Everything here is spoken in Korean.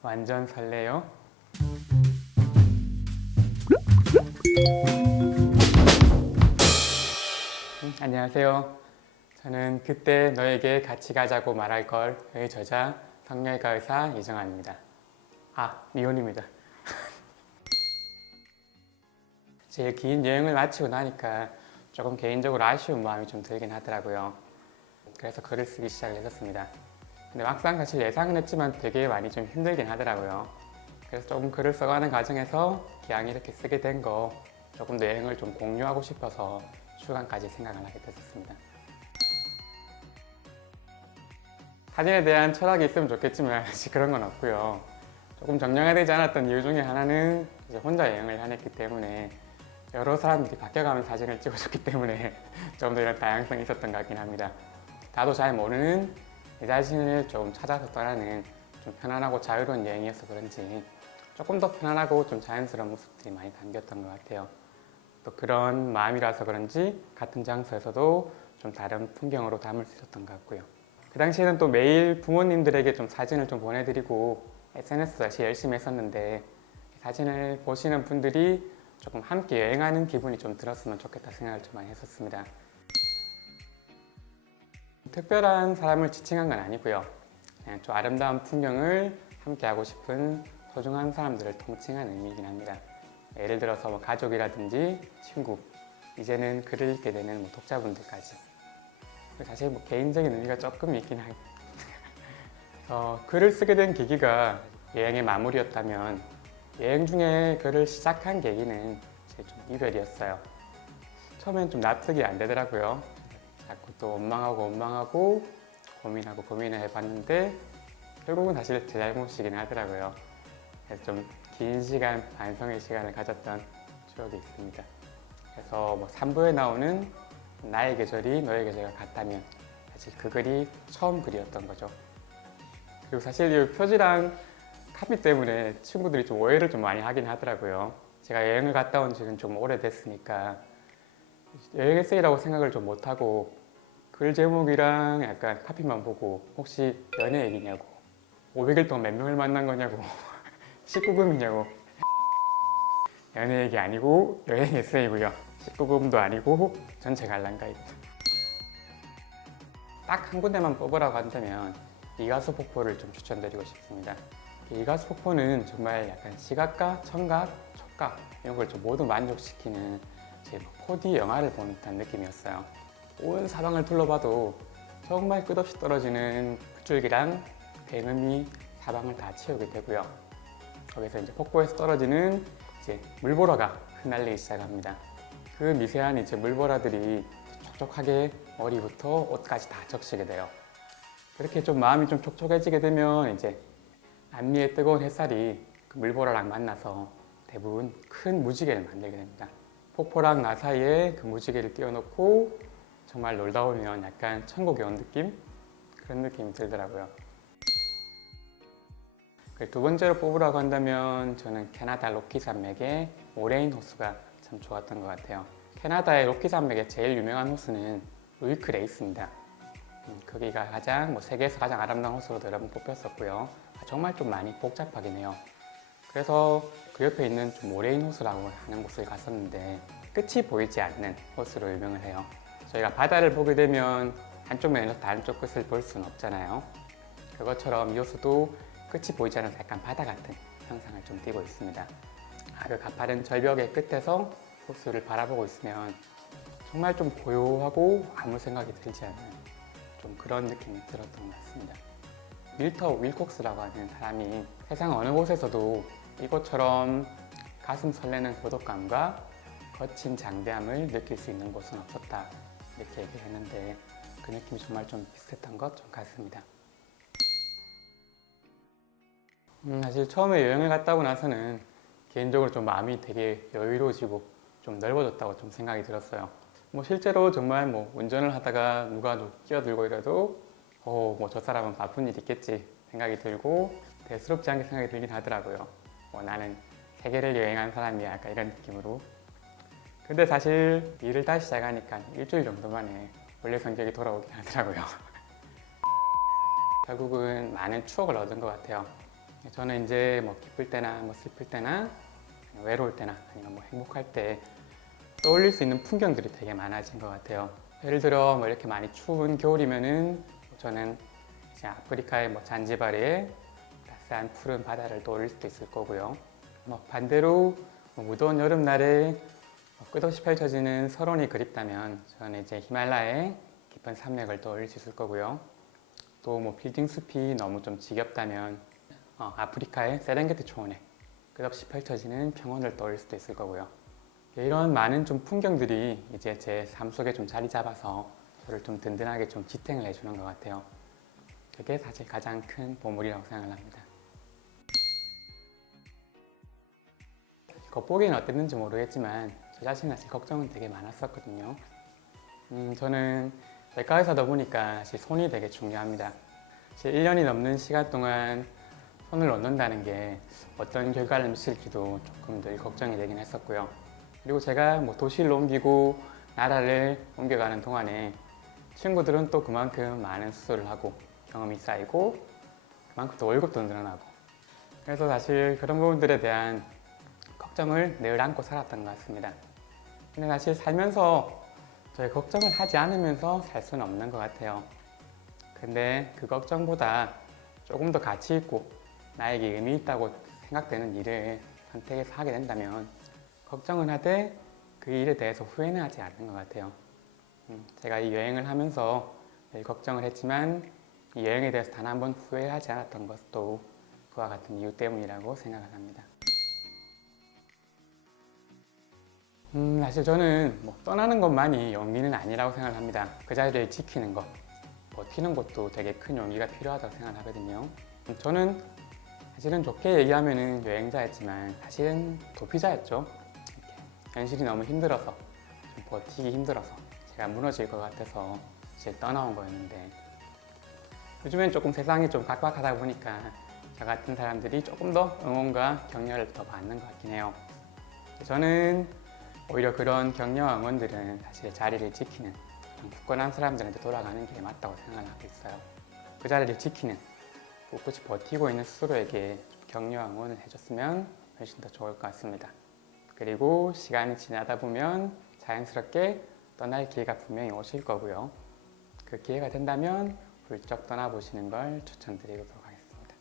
완전 설레요. 음, 안녕하세요. 저는 그때 너에게 같이 가자고 말할 걸의 저자 성형외과 의사 이정환입니다. 아 미혼입니다. 제일 긴 여행을 마치고 나니까 조금 개인적으로 아쉬운 마음이 좀 들긴 하더라고요. 그래서 글을 쓰기 시작을 했었습니다. 근데 막상 사실 예상은 했지만 되게 많이 좀 힘들긴 하더라고요. 그래서 조금 글을 써가는 과정에서 기왕 이렇게 쓰게 된 거 조금 더 여행을 좀 공유하고 싶어서 출간까지 생각을 하게 됐었습니다. 사진에 대한 철학이 있으면 좋겠지만 사실 그런 건 없고요. 조금 정량화되지 않았던 이유 중에 하나는 이제 혼자 여행을 다녔기 때문에 여러 사람들이 바뀌어가면서 사진을 찍어줬기 때문에 좀 더 이런 다양성이 있었던 것 같긴 합니다. 나도 잘 모르는 내 자신을 좀 찾아서 떠나는 좀 편안하고 자유로운 여행이어서 그런지 조금 더 편안하고 좀 자연스러운 모습들이 많이 담겼던 것 같아요. 또 그런 마음이라서 그런지 같은 장소에서도 좀 다른 풍경으로 담을 수 있었던 것 같고요. 그 당시에는 또 매일 부모님들에게 좀 사진을 좀 보내드리고 SNS 다시 열심히 했었는데 사진을 보시는 분들이 조금 함께 여행하는 기분이 좀 들었으면 좋겠다 생각을 좀 많이 했었습니다. 특별한 사람을 지칭한 건 아니고요. 그냥 좀 아름다운 풍경을 함께 하고 싶은 소중한 사람들을 통칭한 의미이긴 합니다. 예를 들어서 뭐 가족이라든지 친구, 이제는 글을 읽게 되는 뭐 독자분들까지. 사실 뭐 개인적인 의미가 조금 있긴 하고. 어, 글을 쓰게 된 계기가 여행의 마무리였다면 여행 중에 글을 시작한 계기는 제 좀 이별이었어요. 처음엔 좀 납득이 안 되더라고요. 자꾸 또 원망하고 원망하고 고민하고 고민을 해봤는데 결국은 사실 제 잘못이긴 하더라고요. 그래서 좀 긴 시간 반성의 시간을 가졌던 추억이 있습니다. 그래서 뭐 3부에 나오는 나의 계절이 너의 계절과 같다면 사실 그 글이 처음 글이었던 거죠. 그리고 사실 이 표지랑 카피 때문에 친구들이 좀 오해를 좀 많이 하긴 하더라고요. 제가 여행을 갔다 온 지는 좀 오래됐으니까 여행 에세이라고 생각을 좀 못하고 글 제목이랑 약간 카피만 보고 혹시 연애 얘기냐고. 500일 동안 몇 명을 만난 거냐고. 19금이냐고. 연애 얘기 아니고 여행 에세이고요. 19금도 아니고 전체 관람가입니다 딱 한 군데만 뽑으라고 한다면 이가수 폭포를 좀 추천드리고 싶습니다. 이가수 폭포는 정말 약간 시각과 청각, 촉각 이런 걸 좀 모두 만족시키는 제 4D 영화를 보는 듯한 느낌이었어요. 온 사방을 둘러봐도 정말 끝없이 떨어지는 흙줄기랑 뱅음이 사방을 다 채우게 되고요. 거기서 이제 폭포에서 떨어지는 이제 물보라가 흩날리기 시작합니다. 그 미세한 이제 물보라들이 촉촉하게 머리부터 옷까지 다 적시게 돼요. 그렇게 좀 마음이 좀 촉촉해지게 되면 이제 앞니의 뜨거운 햇살이 그 물보라랑 만나서 대부분 큰 무지개를 만들게 됩니다. 폭포랑 나 사이에 그 무지개를 띄워놓고 정말 놀다 보면 약간 천국에 온 느낌? 그런 느낌이 들더라고요. 그두 번째로 뽑으라고 한다면 저는 캐나다 로키 산맥의 모레인 호수가 참 좋았던 것 같아요. 캐나다의 로키 산맥의 제일 유명한 호수는 루이크 레이스입니다. 음, 거기가 가장 뭐 세계에서 가장 아름다운 호수로 여러 번 뽑혔었고요. 아, 정말 좀 많이 복잡하긴 해요. 그래서 그 옆에 있는 좀 모레인 호수라고 하는 곳을 갔었는데 끝이 보이지 않는 호수로 유명을 해요. 저희가 바다를 보게 되면 한쪽 면에서 다른 쪽 끝을 볼 수는 없잖아요. 그것처럼 이 호수도 끝이 보이지 않아서 약간 바다 같은 형상을 좀 띠고 있습니다. 아, 그 가파른 절벽의 끝에서 호수를 바라보고 있으면 정말 좀 고요하고 아무 생각이 들지 않는 좀 그런 느낌이 들었던 것 같습니다. 밀터 윌콕스라고 하는 사람이 세상 어느 곳에서도 이곳처럼 가슴 설레는 고독감과 거친 장대함을 느낄 수 있는 곳은 없었다 이렇게 얘기를 했는데 그 느낌이 정말 좀 비슷했던 것 좀 같습니다. 음, 사실 처음에 여행을 갔다 오고 나서는 개인적으로 좀 마음이 되게 여유로워지고 좀 넓어졌다고 좀 생각이 들었어요. 뭐 실제로 정말 뭐 운전을 하다가 누가 좀 끼어들고 이래도 어, 뭐 저 사람은 바쁜 일 있겠지 생각이 들고 대수롭지 않게 생각이 들긴 하더라고요. 뭐 나는 세계를 여행한 사람이야 약간 이런 느낌으로. 근데 사실 일을 다시 시작하니까 일주일 정도 만에 원래 성격이 돌아오긴 하더라고요. 결국은 많은 추억을 얻은 것 같아요. 저는 이제 뭐 기쁠 때나 뭐 슬플 때나 외로울 때나 아니면 뭐 행복할 때 떠올릴 수 있는 풍경들이 되게 많아진 것 같아요. 예를 들어 뭐 이렇게 많이 추운 겨울이면은 저는 이제 아프리카의 뭐 잔지바르의 따스한 푸른 바다를 떠올릴 수도 있을 거고요. 뭐 반대로 뭐 무더운 여름날에 뭐 끝없이 펼쳐지는 설원이 그립다면 저는 이제 히말라야의 깊은 산맥을 떠올릴 수 있을 거고요. 또 뭐 빌딩 숲이 너무 좀 지겹다면 어, 아프리카의 세렝게티 초원에 끝없이 펼쳐지는 평원을 떠올릴 수도 있을 거고요. 이런 많은 좀 풍경들이 이제 제 삶 속에 좀 자리 잡아서 저를 좀 든든하게 좀 지탱을 해주는 것 같아요. 그게 사실 가장 큰 보물이라고 생각을 합니다. 겉보기엔 어땠는지 모르겠지만 저 자신 사실 걱정은 되게 많았었거든요. 음, 저는 외과 의사다 보니까 사실 손이 되게 중요합니다. 사실 1년이 넘는 시간 동안 손을 놓는다는 게 어떤 결과를 미칠지도 조금 늘 걱정이 되긴 했었고요. 그리고 제가 뭐 도시를 옮기고 나라를 옮겨가는 동안에 친구들은 또 그만큼 많은 수술을 하고 경험이 쌓이고 그만큼 또 월급도 늘어나고 그래서 사실 그런 부분들에 대한 걱정을 늘 안고 살았던 것 같습니다. 근데 사실 살면서 저희 걱정을 하지 않으면서 살 수는 없는 것 같아요. 근데 그 걱정보다 조금 더 가치 있고 나에게 의미 있다고 생각되는 일을 선택해서 하게 된다면 걱정은 하되 그 일에 대해서 후회는 하지 않는 것 같아요. 음, 제가 이 여행을 하면서 늘 걱정을 했지만 이 여행에 대해서 단 한 번 후회하지 않았던 것도 그와 같은 이유 때문이라고 생각을 합니다. 음, 사실 저는 뭐 떠나는 것만이 용기는 아니라고 생각을 합니다. 그 자리를 지키는 것, 버티는 것도 되게 큰 용기가 필요하다고 생각하거든요. 음, 저는 사실은 좋게 얘기하면은 여행자였지만 사실은 도피자였죠. 이렇게 현실이 너무 힘들어서 좀 버티기 힘들어서 제가 무너질 것 같아서 이제 떠나온 거였는데 요즘엔 조금 세상이 좀 각박하다 보니까 저 같은 사람들이 조금 더 응원과 격려를 더 받는 것 같긴 해요. 저는 오히려 그런 격려와 응원들은 사실 자리를 지키는 좀 굳건한 사람들한테 돌아가는 게 맞다고 생각을 하고 있어요. 그 자리를 지키는 꿋꿋이 버티고 있는 스스로에게 좀 격려와 응원을 해줬으면 훨씬 더 좋을 것 같습니다. 그리고 시간이 지나다 보면 자연스럽게 떠날 기회가 분명히 오실 거고요. 그 기회가 된다면 훌쩍 떠나보시는 걸 추천드리도록 하겠습니다.